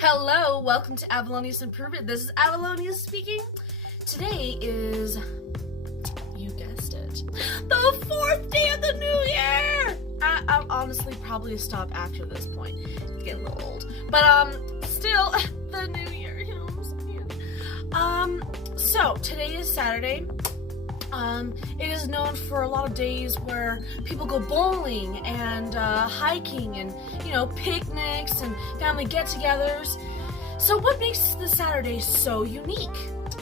Hello, welcome to Avalonias Improvement. This is Avalonias speaking. Today is, you guessed it, the 4th day of the new year! I'll honestly probably stop after this point. It's getting a little old. But, still, the new year, you know what I'm saying? So, today is Saturday. It is known for a lot of days where people go bowling and hiking and, picnics and family get-togethers. So what makes the Saturday so unique?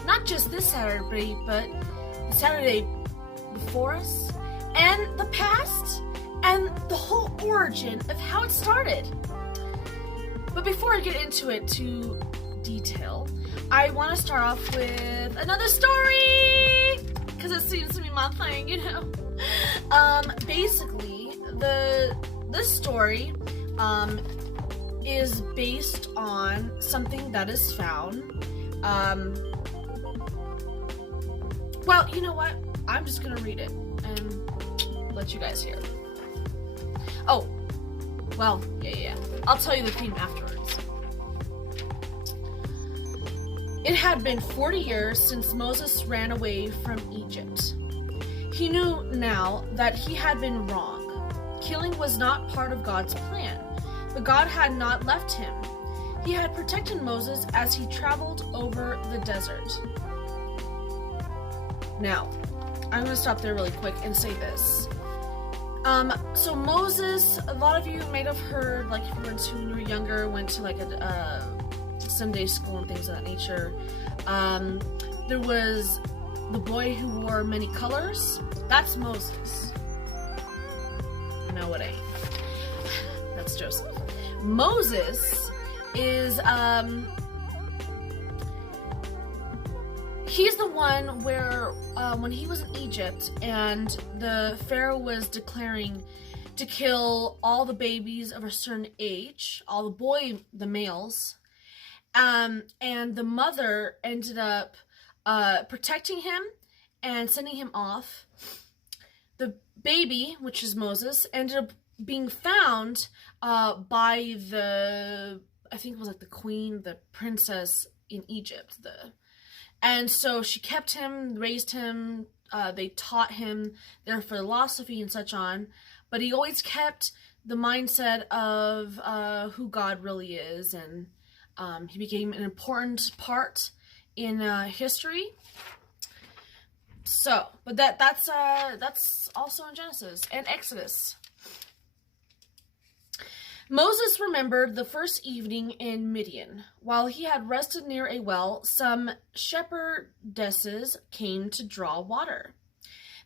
Not just this Saturday, but the Saturday before us, and the past, and the whole origin of how it started. But before I get into it to detail, I want to start off with another story! Because it seems to be my thing, Basically, this story is based on something that is found. Well, you know what? I'm just gonna read it and let you guys hear. Oh, well, yeah. I'll tell you the theme afterwards. It had been 40 years since Moses ran away from Egypt. He knew now that he had been wrong. Killing was not part of God's plan, but God had not left him. He had protected Moses as he traveled over the desert. Now, I'm going to stop there really quick and say this. So Moses, a lot of you might have heard, like if you went to when you were younger, went to like a Sunday school and things of that nature. There was the boy who wore many colors. That's Moses. No, it ain't. That's Joseph. Moses is, he's the one where, when he was in Egypt and the Pharaoh was declaring to kill all the babies of a certain age, all the males, and the mother ended up protecting him and sending him off. The baby, which is Moses, ended up being found by I think it was like the queen, the princess in Egypt. And so she kept him, raised him, they taught him their philosophy and such on, but he always kept the mindset of who God really is, and he became an important part in history. So, but that's also in Genesis and Exodus. Moses remembered the first evening in Midian. While he had rested near a well, some shepherdesses came to draw water.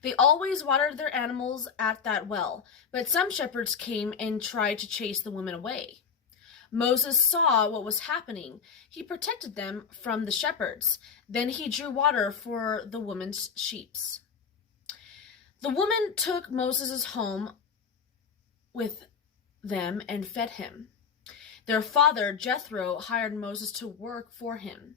They always watered their animals at that well, but some shepherds came and tried to chase the women away. Moses saw what was happening. He protected them from the shepherds. Then he drew water for the women's sheep. The woman took Moses home with them and fed him. Their father, Jethro, hired Moses to work for him.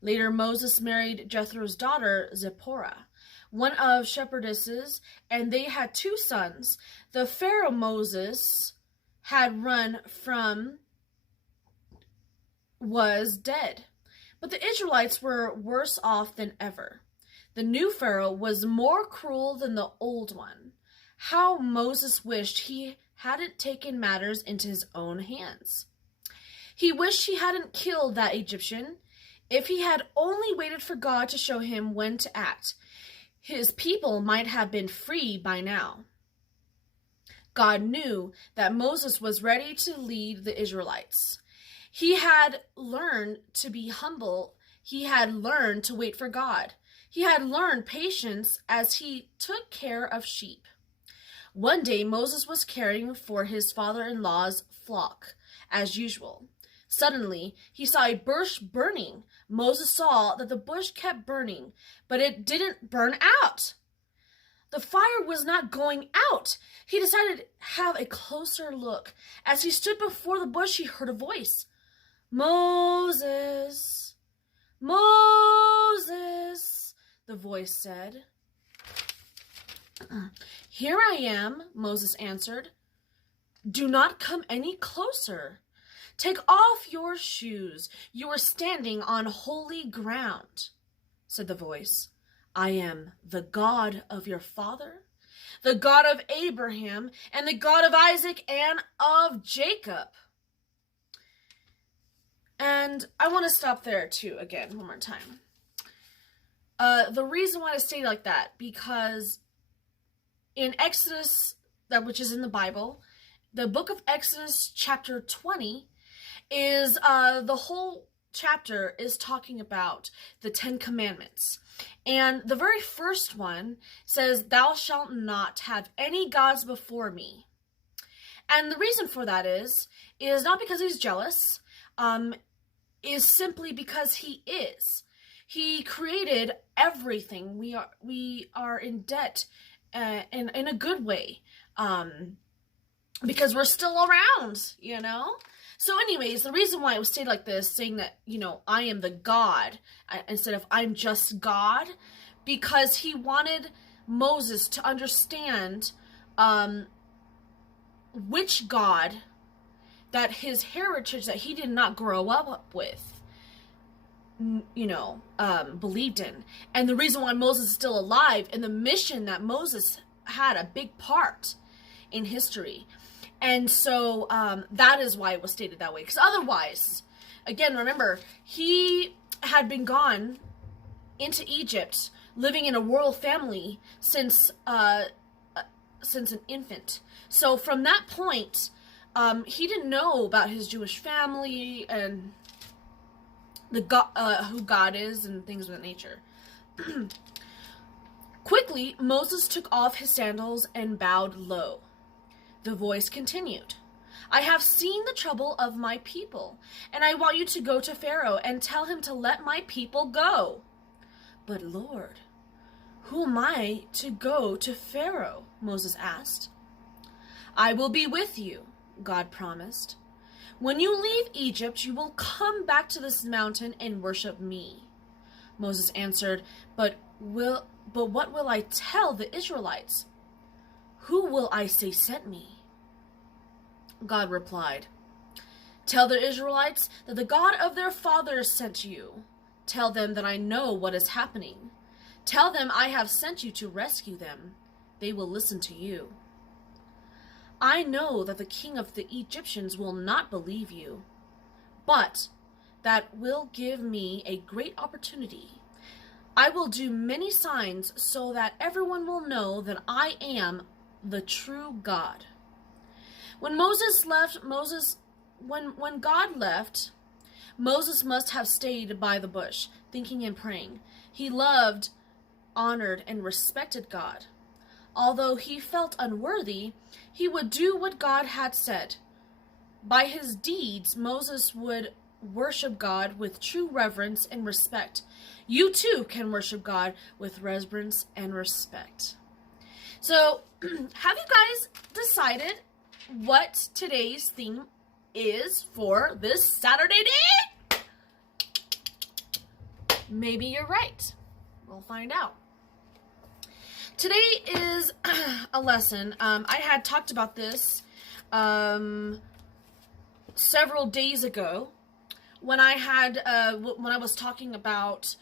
Later, Moses married Jethro's daughter, Zipporah, one of shepherdesses, and they had 2 sons. The Pharaoh Moses had run from was dead, but the Israelites were worse off than ever. The new Pharaoh was more cruel than the old one. How Moses wished he hadn't taken matters into his own hands. He wished he hadn't killed that Egyptian. If he had only waited for God to show him when to act, his people might have been free by now. God knew that Moses was ready to lead the Israelites. He had learned to be humble. He had learned to wait for God. He had learned patience as he took care of sheep. One day, Moses was caring for his father-in-law's flock, as usual. Suddenly, he saw a bush burning. Moses saw that the bush kept burning, but it didn't burn out. The fire was not going out. He decided to have a closer look. As he stood before the bush, he heard a voice. "Moses, Moses," the voice said. "Here I am," Moses answered. "Do not come any closer." Take off your shoes. You are standing on holy ground, said the voice. I am the God of your father, the God of Abraham, and the God of Isaac and of Jacob. And I want to stop there too, again, one more time. The reason why I say like that, because in Exodus, which is in the Bible, the book of Exodus chapter 20 is, the whole chapter is talking about the 10 Commandments. And the very first one says, thou shalt not have any gods before me. And the reason for that is not because he's jealous, is simply because he is. He created everything. We are in debt, in a good way, because we're still around, you know? So anyways, the reason why it was stated like this, saying that, you know, I am the God, instead of I'm just God, because he wanted Moses to understand which God that his heritage that he did not grow up with, you know, believed in. And the reason why Moses is still alive, and the mission that Moses had a big part in history. And so that is why it was stated that way. Because otherwise, again, remember, he had been gone into Egypt, living in a royal family since an infant. So from that point, he didn't know about his Jewish family and the God, who God is and things of that nature. Quickly, Moses took off his sandals and bowed low. The voice continued, I have seen the trouble of my people, and I want you to go to Pharaoh and tell him to let my people go. But Lord, who am I to go to Pharaoh? Moses asked. I will be with you, God promised. When you leave Egypt, you will come back to this mountain and worship me. Moses answered, But what will I tell the Israelites? Who will I say sent me? God replied, Tell the Israelites that the God of their fathers sent you. Tell them that I know what is happening. Tell them I have sent you to rescue them. They will listen to you. I know that the king of the Egyptians will not believe you, but that will give me a great opportunity. I will do many signs so that everyone will know that I am the true God. When God left, Moses must have stayed by the bush, thinking and praying. He loved, honored, and respected God. Although he felt unworthy, he would do what God had said. By his deeds, Moses would worship God with true reverence and respect. You too can worship God with reverence and respect. So, have you guys decided what today's theme is for this Saturday day? Maybe you're right. We'll find out. Today is a lesson. I had talked about this several days ago when I was talking about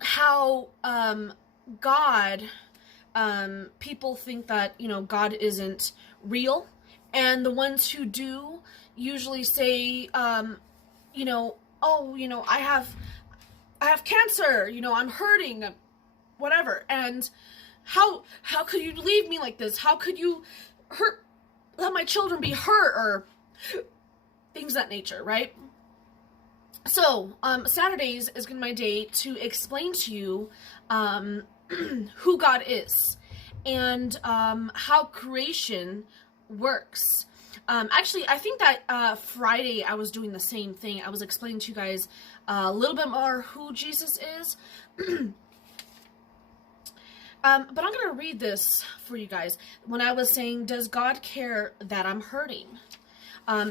how God, people think that, you know, God isn't real, and the ones who do usually say, you know, oh, you know, I have cancer, you know, I'm hurting, whatever, and how could you leave me like this? How could you let my children be hurt, or things of that nature, right? So, Saturdays is going to be my day to explain to you who God is and how creation works. Actually, I think that Friday I was doing the same thing. I was explaining to you guys a little bit more who Jesus is. But I'm going to read this for you guys. When I was saying, does God care that I'm hurting?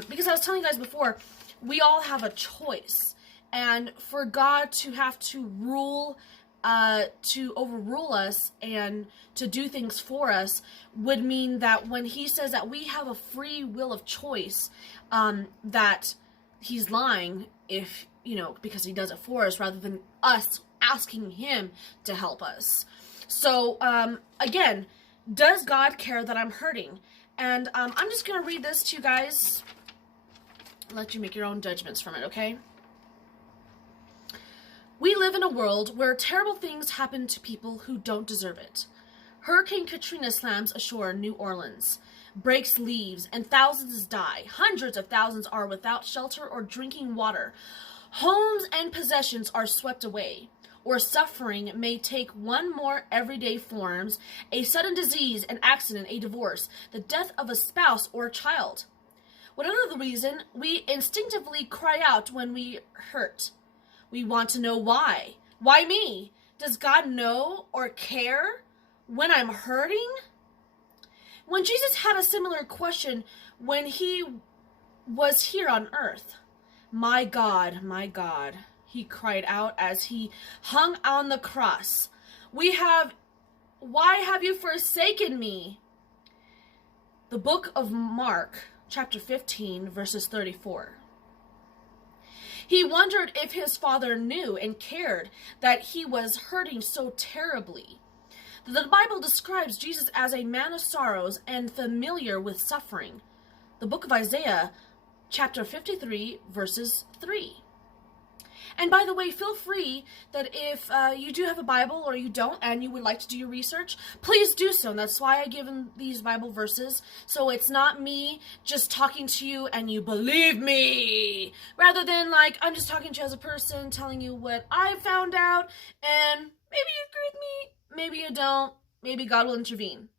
Because I was telling you guys before, we all have a choice. And for God to have to rule to overrule us and to do things for us would mean that when he says that we have a free will of choice, that he's lying if, because he does it for us rather than us asking him to help us. So, again, does God care that I'm hurting? And I'm just going to read this to you guys. Let you make your own judgments from it, okay? We live in a world where terrible things happen to people who don't deserve it. Hurricane Katrina slams ashore New Orleans, breaks leaves, and thousands die. Hundreds of thousands are without shelter or drinking water. Homes and possessions are swept away. Or suffering may take one more everyday forms: a sudden disease, an accident, a divorce, the death of a spouse or a child. Whatever the reason, we instinctively cry out when we hurt. We want to know why. Why me? Does God know or care when I'm hurting? When Jesus had a similar question when he was here on earth, my God, he cried out as he hung on the cross. Why have you forsaken me? The book of Mark, chapter 15, verses 34. He wondered if his father knew and cared that he was hurting so terribly. The Bible describes Jesus as a man of sorrows and familiar with suffering. The book of Isaiah, chapter 53, verses 3. And by the way, feel free that if you do have a Bible or you don't and you would like to do your research, please do so. And that's why I give them these Bible verses. So it's not me just talking to you and you believe me. Rather than I'm just talking to you as a person, telling you what I found out. And maybe you agree with me, maybe you don't. Maybe God will intervene.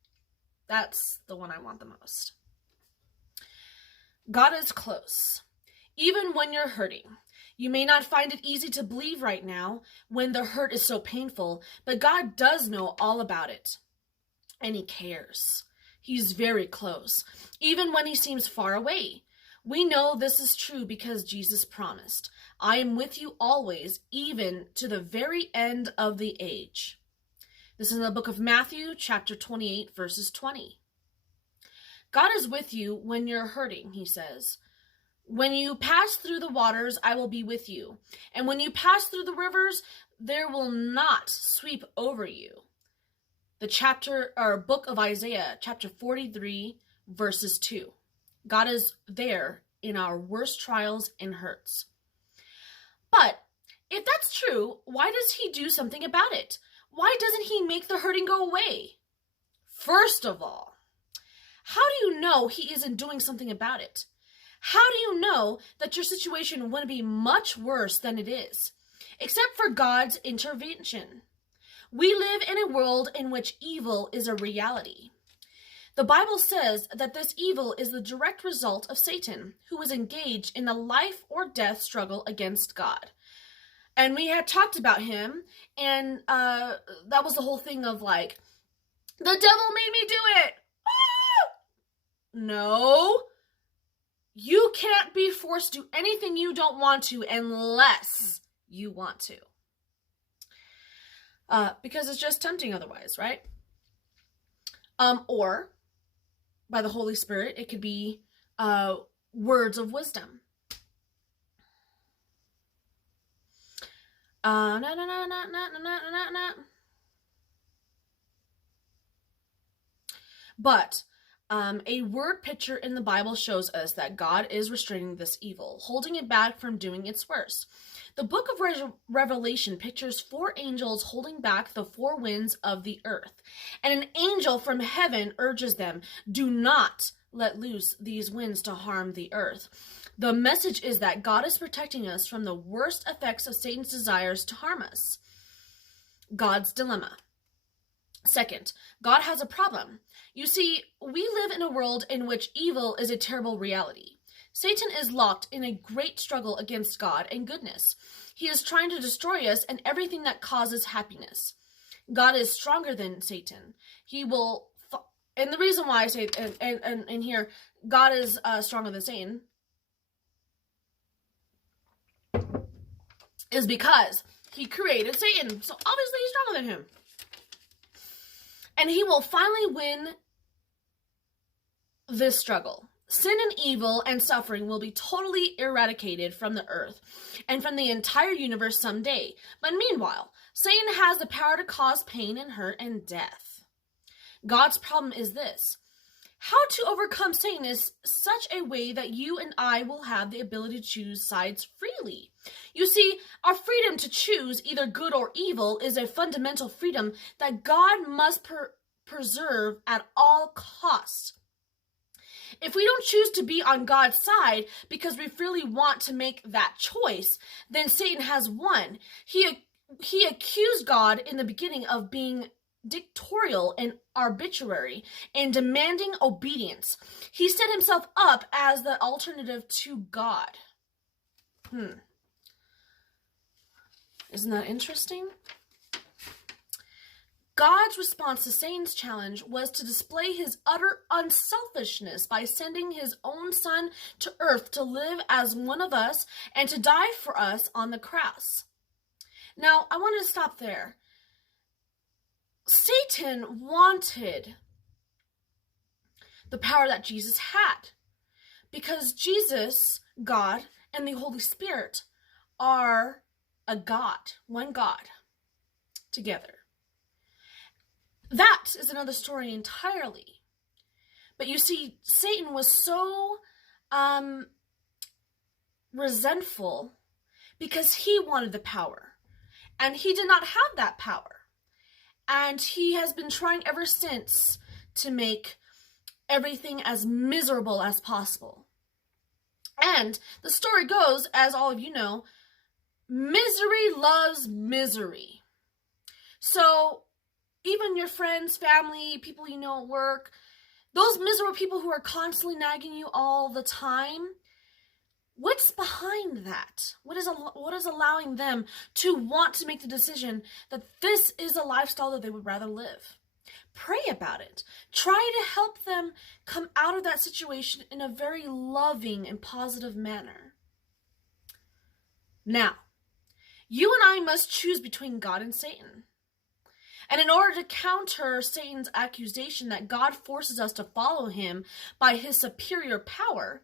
That's the one I want the most. God is close, even when you're hurting. You may not find it easy to believe right now when the hurt is so painful, but God does know all about it. And he cares. He's very close, even when he seems far away. We know this is true because Jesus promised, I am with you always, even to the very end of the age. This is in the book of Matthew, chapter 28, verses 20. God is with you when you're hurting, he says. When you pass through the waters, I will be with you. And when you pass through the rivers, there will not sweep over you. The chapter or book of Isaiah, chapter 43, verses 2. God is there in our worst trials and hurts. But if that's true, why does he do something about it? Why doesn't he make the hurting go away? First of all, how do you know he isn't doing something about it? How do you know that your situation wouldn't be much worse than it is, except for God's intervention? We live in a world in which evil is a reality. The Bible says that this evil is the direct result of Satan, who was engaged in a life or death struggle against God. And we had talked about him, and that was the whole thing of the devil made me do it. Ah! No. You can't be forced to do anything you don't want to unless you want to. Because it's just tempting otherwise, right? Or, by the Holy Spirit, it could be words of wisdom. But a word picture in the Bible shows us that God is restraining this evil, holding it back from doing its worst. The book of Revelation pictures 4 angels holding back the 4 winds of the earth. And an angel from heaven urges them, do not let loose these winds to harm the earth. The message is that God is protecting us from the worst effects of Satan's desires to harm us. God's dilemma. Second, God has a problem. You see, we live in a world in which evil is a terrible reality. Satan is locked in a great struggle against God and goodness. He is trying to destroy us and everything that causes happiness. God is stronger than Satan. He will, and the reason why I say, and here, God is stronger than Satan, is because He created Satan, so obviously he's stronger than him. And he will finally win this struggle. Sin and evil and suffering will be totally eradicated from the earth and from the entire universe someday. But meanwhile, Satan has the power to cause pain and hurt and death. God's problem is this: how to overcome Satan is such a way that you and I will have the ability to choose sides freely. You see, our freedom to choose either good or evil is a fundamental freedom that God must preserve at all costs. If we don't choose to be on God's side because we freely want to make that choice, then Satan has won. He accused God in the beginning of being dictatorial and arbitrary and demanding obedience. He set himself up as the alternative to God. Isn't that interesting? God's response to Satan's challenge was to display his utter unselfishness by sending his own son to earth to live as one of us and to die for us on the cross. Now, I wanted to stop there. Satan wanted the power that Jesus had because Jesus, God, and the Holy Spirit are a God, one God, together. That is another story entirely. But you see, Satan was so resentful because he wanted the power. And he did not have that power. And he has been trying ever since to make everything as miserable as possible. And the story goes, as all of you know, misery loves misery. So even your friends, family, people you know at work, those miserable people who are constantly nagging you all the time, what's behind that? What is allowing them to want to make the decision that this is a lifestyle that they would rather live? Pray about it. Try to help them come out of that situation in a very loving and positive manner. Now, you and I must choose between God and Satan. And in order to counter Satan's accusation that God forces us to follow him by his superior power,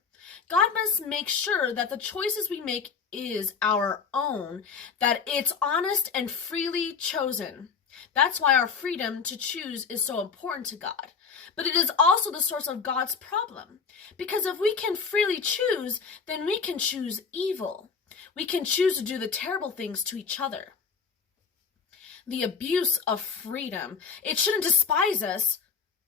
God must make sure that the choices we make is our own, that it's honest and freely chosen. That's why our freedom to choose is so important to God. But it is also the source of God's problem. Because if we can freely choose, then we can choose evil. We can choose to do the terrible things to each other. The abuse of freedom. It shouldn't despise us.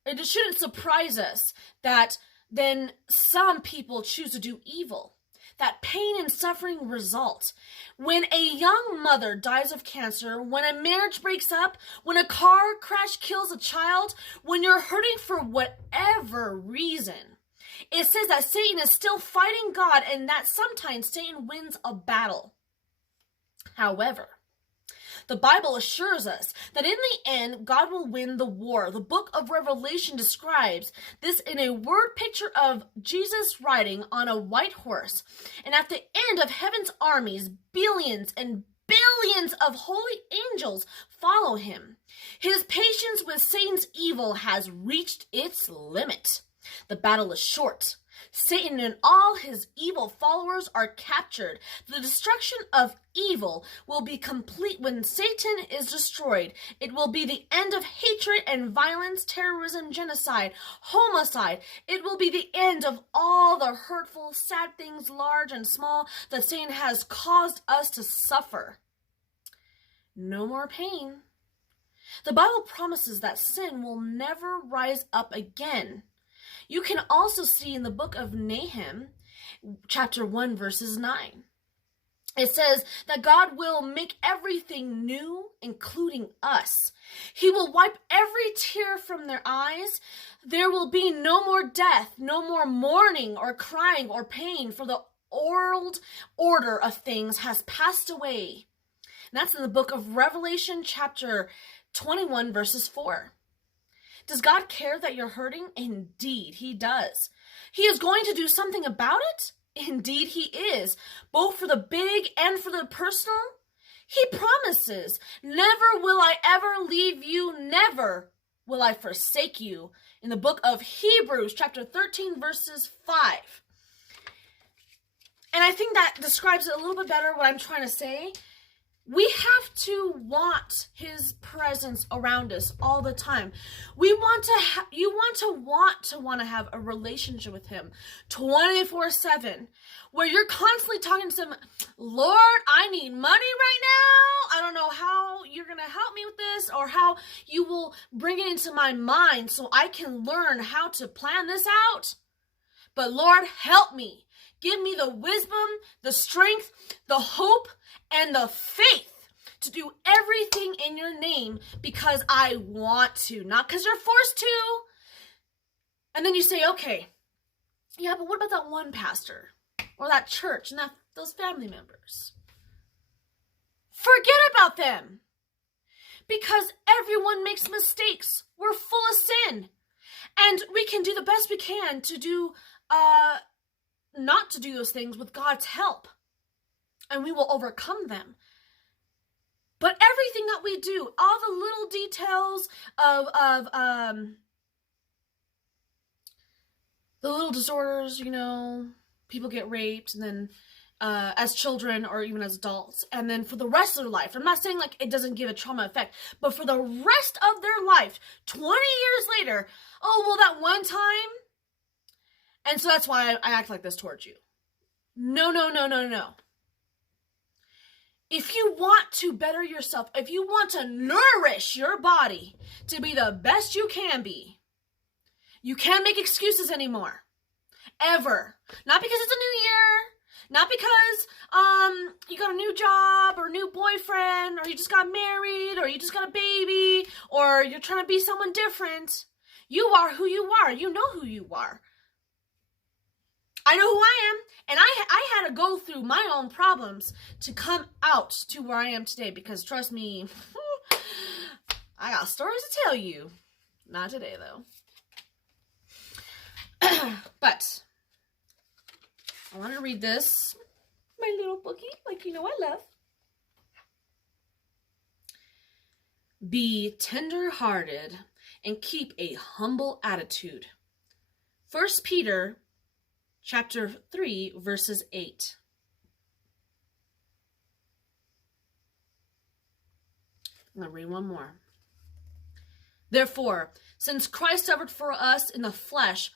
It shouldn't surprise us that then some people choose to do evil. That pain and suffering result. When a young mother dies of cancer, when a marriage breaks up, when a car crash kills a child, when you're hurting for whatever reason, it says that Satan is still fighting God and that sometimes Satan wins a battle. However, the Bible assures us that in the end, God will win the war. The book of Revelation describes this in a word picture of Jesus riding on a white horse. And at the end of heaven's armies, billions and billions of holy angels follow him. His patience with Satan's evil has reached its limit. The battle is short. Satan and all his evil followers are captured. The destruction of evil will be complete when Satan is destroyed. It will be the end of hatred and violence, terrorism, genocide, homicide. It will be the end of all the hurtful, sad things, large and small, that Satan has caused us to suffer. No more pain. The Bible promises that sin will never rise up again. You can also see in the book of Nahum, chapter 1, verses 9. It says that God will make everything new, including us. He will wipe every tear from their eyes. There will be no more death, no more mourning or crying or pain, for the old order of things has passed away. And that's in the book of Revelation, chapter 21, verses 4. Does God care that you're hurting? Indeed, he does. He is going to do something about it? Indeed, he is. Both for the big and for the personal, He promises, never will I ever leave you, never will I forsake you, in the book of Hebrews, chapter 13, verses 5. And I think that describes it a little bit better what I'm trying to say. We have to want his presence around us all the time. You want to have a relationship with him 24/7, where you're constantly talking to him. Lord, I need money right now. I don't know how you're going to help me with this, or how you will bring it into my mind so I can learn how to plan this out. But Lord, help me. Give me the wisdom, the strength, the hope, and the faith to do everything in your name because I want to, not because you're forced to. And then you say, okay, yeah, but what about that one pastor or that church and those family members? Forget about them, because everyone makes mistakes. We're full of sin, and we can do the best we can to do not to do those things with God's help, and we will overcome them. But everything that we do, all the little details of the little disorders, people get raped, and then as children or even as adults, and then for the rest of their life. I'm not saying like it doesn't give a trauma effect, but for the rest of their life, 20 years later, oh, well, that one time. And so that's why I act like this towards you. No. If you want to better yourself, if you want to nourish your body to be the best you can be, you can't make excuses anymore. Ever. Not because it's a new year, not because you got a new job or a new boyfriend, or you just got married, or you just got a baby, or you're trying to be someone different. You are who you are. You know who you are. I know who I am, and I had to go through my own problems to come out to where I am today, because trust me, I got stories to tell you. Not today, though. But I want to read this, my little bookie, like I love. Be tender-hearted and keep a humble attitude. 1 Peter chapter 3, verses 8. I'm going to read one more. Therefore, since Christ suffered for us in the flesh,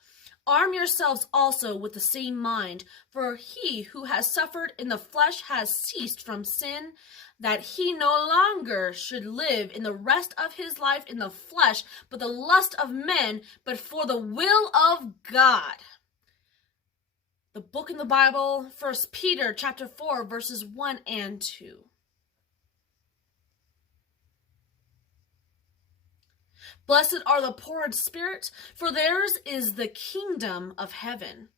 arm yourselves also with the same mind, for he who has suffered in the flesh has ceased from sin, that he no longer should live in the rest of his life in the flesh, but the lust of men, but for the will of God. The book in the Bible, 1 Peter chapter 4, verses 1 and 2. Blessed are the poor in spirit, for theirs is the kingdom of heaven.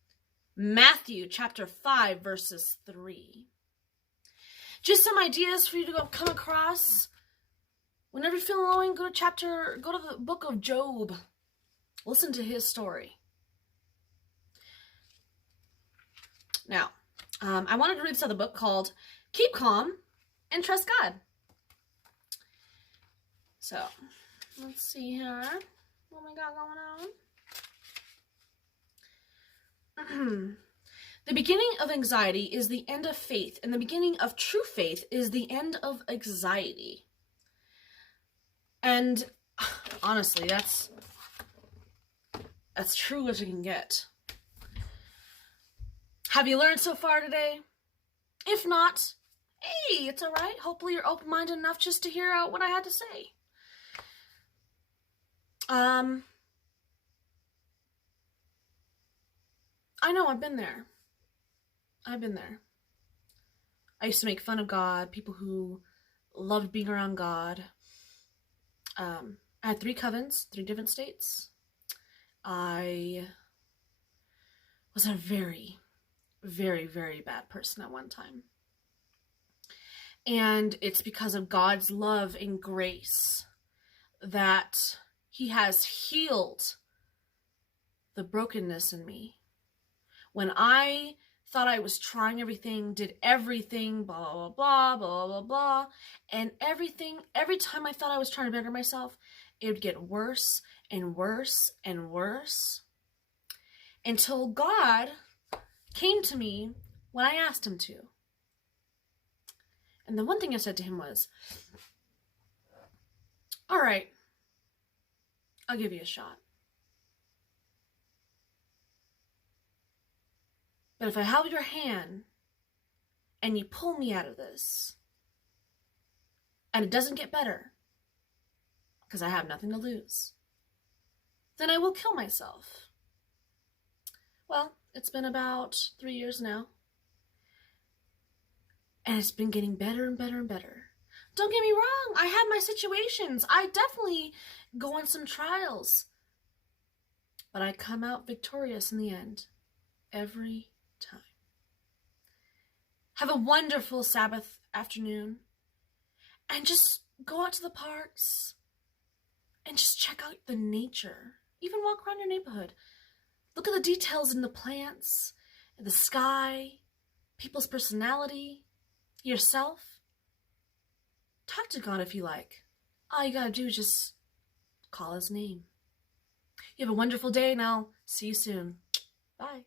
Matthew chapter 5, verses 3. Just some ideas for you to come across. Whenever you're feeling low, go to the book of Job. Listen to his story. Now, I wanted to read this other book called Keep Calm and Trust God. So, let's see here. What we got going on? The beginning of anxiety is the end of faith, and the beginning of true faith is the end of anxiety. And honestly, that's true as you can get. Have you learned so far today? If not, hey, it's all right. Hopefully you're open-minded enough just to hear out what I had to say. I know, I've been there. I used to make fun of God, people who loved being around God. I had 3 covens, 3 different states. I was a very, very, very bad person at one time. And it's because of God's love and grace that he has healed the brokenness in me. When I thought I was trying everything, did everything, blah, blah, blah, blah, blah, blah. And every time I thought I was trying to better myself, it would get worse and worse and worse. Until God came to me when I asked him to. And the one thing I said to him was, all right, I'll give you a shot. But if I hold your hand and you pull me out of this, and it doesn't get better, because I have nothing to lose, then I will kill myself. Well, it's been about 3 years now. And it's been getting better and better and better. Don't get me wrong, I have my situations. I definitely go on some trials. But I come out victorious in the end. Every time. Have a wonderful Sabbath afternoon. And just go out to the parks. And just check out the nature. Even walk around your neighborhood. Look at the details in the plants, the sky, people's personality, yourself. Talk to God if you like. All you gotta do is just call his name. You have a wonderful day, and I'll see you soon. Bye.